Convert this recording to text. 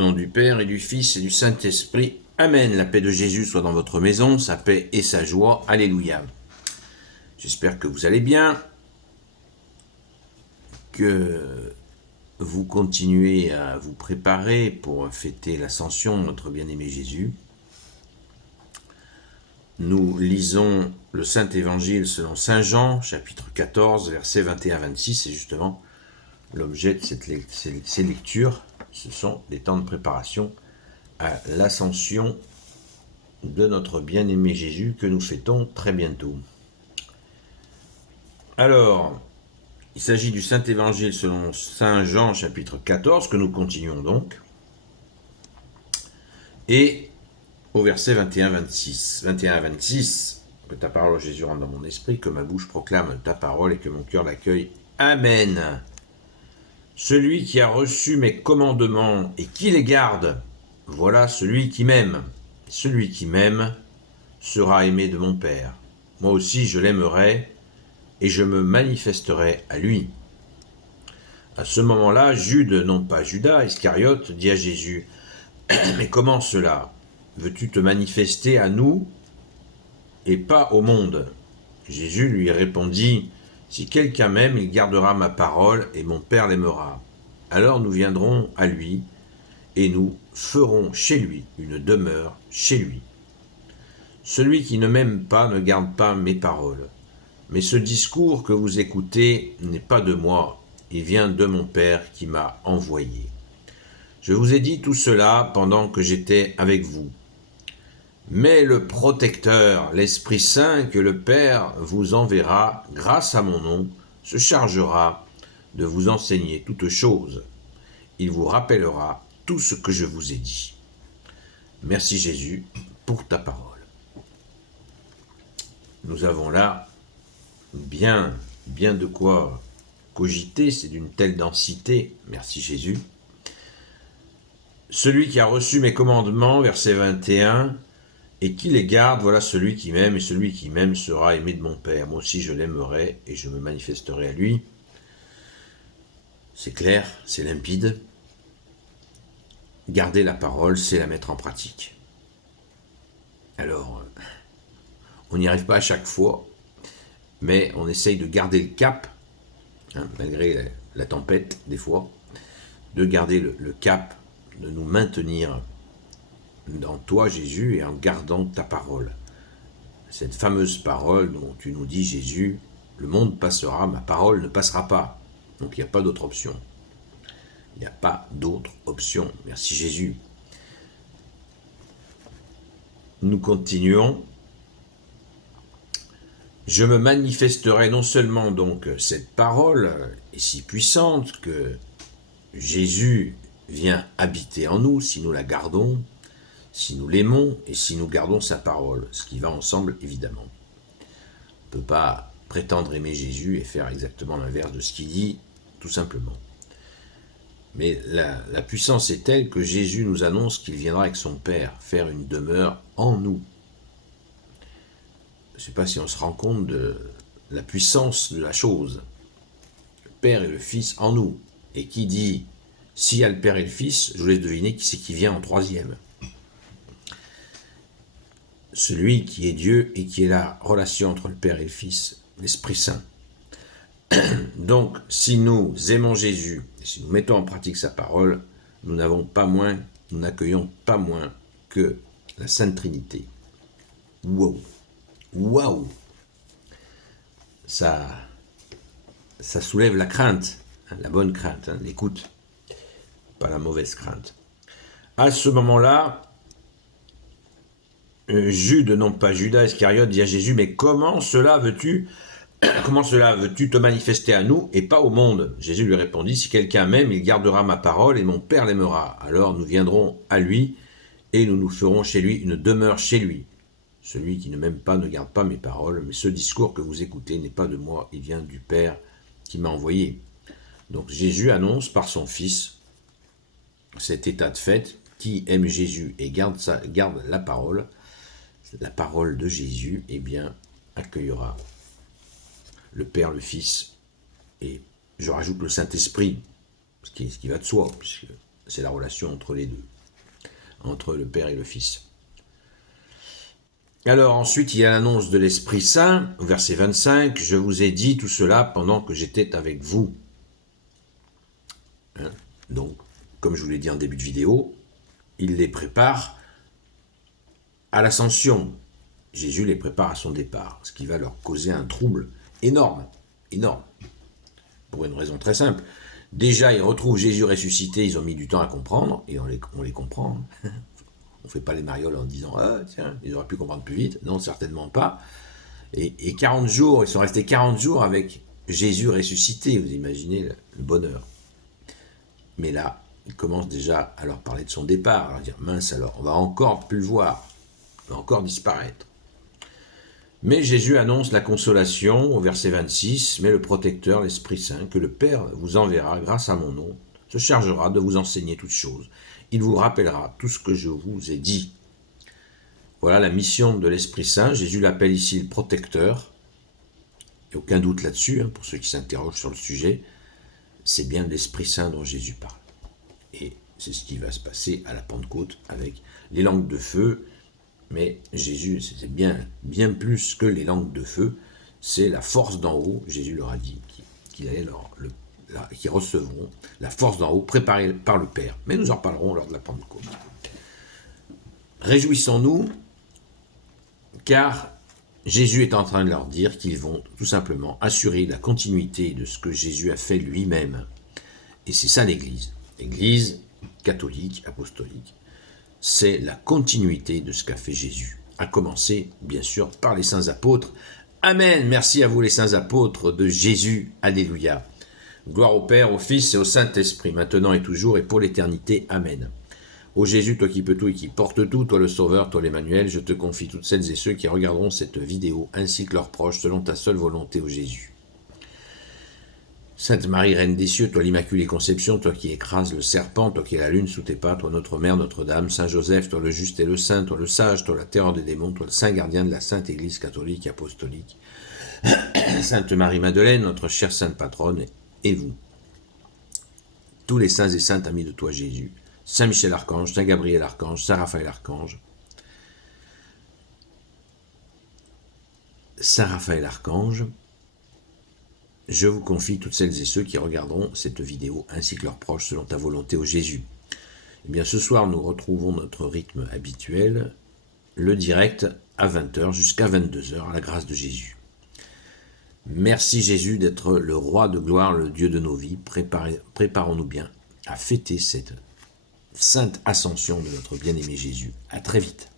Au nom du Père et du Fils et du Saint-Esprit. Amen. La paix de Jésus soit dans votre maison, sa paix et sa joie. Alléluia. J'espère que vous allez bien, que vous continuez à vous préparer pour fêter l'ascension de notre bien-aimé Jésus. Nous lisons le Saint-Évangile selon Saint Jean, chapitre 14, versets 21-26. C'est justement l'objet de ces lectures. Ce sont des temps de préparation à l'ascension de notre bien-aimé Jésus que nous fêtons très bientôt. Alors, il s'agit du Saint-Évangile selon Saint Jean, chapitre 14, que nous continuons donc. Et au verset 21-26. 21-26, que ta parole, Jésus, rentre dans mon esprit, que ma bouche proclame ta parole et que mon cœur l'accueille. Amen. Celui qui a reçu mes commandements et qui les garde, voilà celui qui m'aime. Celui qui m'aime sera aimé de mon Père. Moi aussi je l'aimerai et je me manifesterai à lui. À ce moment-là, Jude, non pas Judas Iscariote, dit à Jésus, « Mais comment cela? Veux-tu te manifester à nous et pas au monde ?» Jésus lui répondit, « Si quelqu'un m'aime, il gardera ma parole et mon Père l'aimera. Alors nous viendrons à lui et nous ferons chez lui une demeure chez lui. Celui qui ne m'aime pas ne garde pas mes paroles. Mais ce discours que vous écoutez n'est pas de moi, il vient de mon Père qui m'a envoyé. Je vous ai dit tout cela pendant que j'étais avec vous. Mais le protecteur, l'Esprit Saint que le Père vous enverra grâce à mon nom, se chargera de vous enseigner toutes choses. Il vous rappellera tout ce que je vous ai dit. Merci Jésus pour ta parole. Nous avons là bien de quoi cogiter, c'est d'une telle densité, merci Jésus. Celui qui a reçu mes commandements, verset 21, et qui les garde, voilà celui qui m'aime, et celui qui m'aime sera aimé de mon Père. Moi aussi je l'aimerai et je me manifesterai à lui. C'est clair, c'est limpide. Garder la parole, c'est la mettre en pratique. Alors, on n'y arrive pas à chaque fois, mais on essaye de garder le cap, malgré la tempête des fois, de garder le cap, de nous maintenir dans toi Jésus et en gardant ta parole. Cette fameuse parole dont tu nous dis Jésus, le monde passera, ma parole ne passera pas. Donc il n'y a pas d'autre option. Il n'y a pas d'autre option. Merci Jésus. Nous continuons. Je me manifesterai non seulement donc cette parole est si puissante que Jésus vient habiter en nous si nous la gardons, si nous l'aimons et si nous gardons sa parole, ce qui va ensemble évidemment. On ne peut pas prétendre aimer Jésus et faire exactement l'inverse de ce qu'il dit, tout simplement. Mais la puissance est telle que Jésus nous annonce qu'il viendra avec son Père faire une demeure en nous. Je ne sais pas si on se rend compte de la puissance de la chose. Le Père et le Fils en nous. Et qui dit, s'il y a le Père et le Fils, je vous laisse deviner qui c'est qui vient en troisième. Celui qui est Dieu et qui est la relation entre le Père et le Fils, l'Esprit Saint. Donc, si nous aimons Jésus, et si nous mettons en pratique sa parole, nous n'accueillons pas moins que la Sainte Trinité. Wow! Waouh! Ça soulève la crainte, la bonne crainte, l'écoute, pas la mauvaise crainte. À ce moment-là, Jude, non pas Judas Iscariote, dit à Jésus, mais comment cela veux-tu te manifester à nous et pas au monde? Jésus lui répondit, si quelqu'un m'aime, il gardera ma parole et mon Père l'aimera. Alors nous viendrons à lui et nous nous ferons chez lui une demeure chez lui. Celui qui ne m'aime pas ne garde pas mes paroles, mais ce discours que vous écoutez n'est pas de moi, il vient du Père qui m'a envoyé. Donc Jésus annonce par son Fils cet état de fait, qui aime Jésus et garde la parole de Jésus, eh bien, accueillera le Père, le Fils, et je rajoute le Saint-Esprit, ce qui va de soi, puisque C'est la relation entre les deux, entre le Père et le Fils. Alors ensuite, il y a l'annonce de l'Esprit Saint, au verset 25, « Je vous ai dit tout cela pendant que j'étais avec vous. » Donc, comme je vous l'ai dit en début de vidéo, il les prépare à l'ascension. Jésus les prépare à son départ, ce qui va leur causer un trouble énorme, énorme, pour une raison très simple. Déjà, ils retrouvent Jésus ressuscité, ils ont mis du temps à comprendre, et on les comprend. On ne fait pas les marioles en disant « Ah, tiens, ils auraient pu comprendre plus vite. » Non, certainement pas. Et 40 jours, ils sont restés 40 jours avec Jésus ressuscité, vous imaginez le bonheur. Mais là, il commence déjà à leur parler de son départ, à leur dire « Mince alors, on va encore plus le voir, on va encore disparaître. » Mais Jésus annonce la consolation au verset 26, « Mais le protecteur, l'Esprit Saint, que le Père vous enverra grâce à mon nom, se chargera de vous enseigner toutes choses. Il vous rappellera tout ce que je vous ai dit. » Voilà la mission de l'Esprit Saint. Jésus l'appelle ici le protecteur. Il n'y a aucun doute là-dessus, pour ceux qui s'interrogent sur le sujet. C'est bien l'Esprit Saint dont Jésus parle. Et c'est ce qui va se passer à la Pentecôte avec les langues de feu. Mais Jésus, c'est bien plus que les langues de feu. C'est la force d'en haut, Jésus leur a dit, qu'ils recevront la force d'en haut préparée par le Père. Mais nous en reparlerons lors de la Pentecôte. Réjouissons-nous, car Jésus est en train de leur dire qu'ils vont tout simplement assurer la continuité de ce que Jésus a fait lui-même. Et c'est ça l'Église. L'Église catholique, apostolique, c'est la continuité de ce qu'a fait Jésus. À commencer, bien sûr, par les saints apôtres. Amen. Merci à vous les saints apôtres de Jésus. Alléluia. Gloire au Père, au Fils et au Saint-Esprit, maintenant et toujours et pour l'éternité. Amen. Ô Jésus, toi qui peux tout et qui portes tout, toi le Sauveur, toi l'Emmanuel, je te confie toutes celles et ceux qui regarderont cette vidéo, ainsi que leurs proches, selon ta seule volonté, ô Jésus. Sainte Marie, Reine des cieux, toi l'Immaculée Conception, toi qui écrases le serpent, toi qui es la lune sous tes pas, toi notre Mère, Notre-Dame, Saint Joseph, toi le juste et le saint, toi le sage, toi la terreur des démons, toi le saint gardien de la Sainte Église catholique apostolique, Sainte Marie-Madeleine, notre chère Sainte Patronne, et vous, tous les saints et saintes amis de toi Jésus, Saint Michel Archange, Saint Gabriel Archange, Saint Raphaël Archange, Saint Raphaël Archange, je vous confie toutes celles et ceux qui regarderont cette vidéo ainsi que leurs proches selon ta volonté, ô Jésus. Eh bien, ce soir, nous retrouvons notre rythme habituel, le direct à 20h jusqu'à 22h, à la grâce de Jésus. Merci Jésus d'être le roi de gloire, le Dieu de nos vies. Préparons-nous bien à fêter cette sainte ascension de notre bien-aimé Jésus. À très vite.